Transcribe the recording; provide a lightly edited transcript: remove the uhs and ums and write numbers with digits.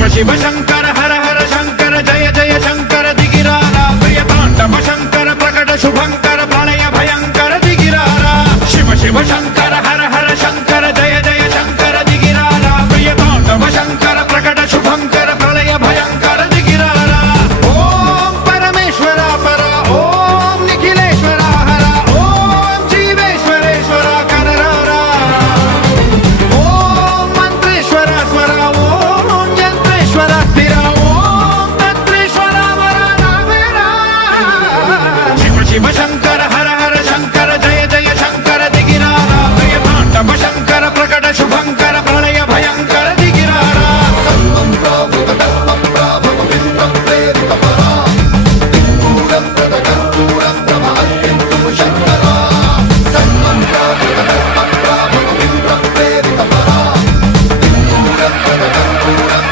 ಶಿವ ಶಿವ ಶಂಕರ ಹರ ಹರ ಶಂಕರ ಜಯ ಜಯ ಶಂಕರ ದಿಗಿರಾರ ಪ್ರಿಯ ತಾಂಡವ ಶಂಕರ ಪ್ರಕಟ ಶುಭಂಕರ ಪ್ರಳಯ ಭಯಂಕರ ದಿಗಿರಾರ ಶಿವ ಶಿವ ಶಂಕರ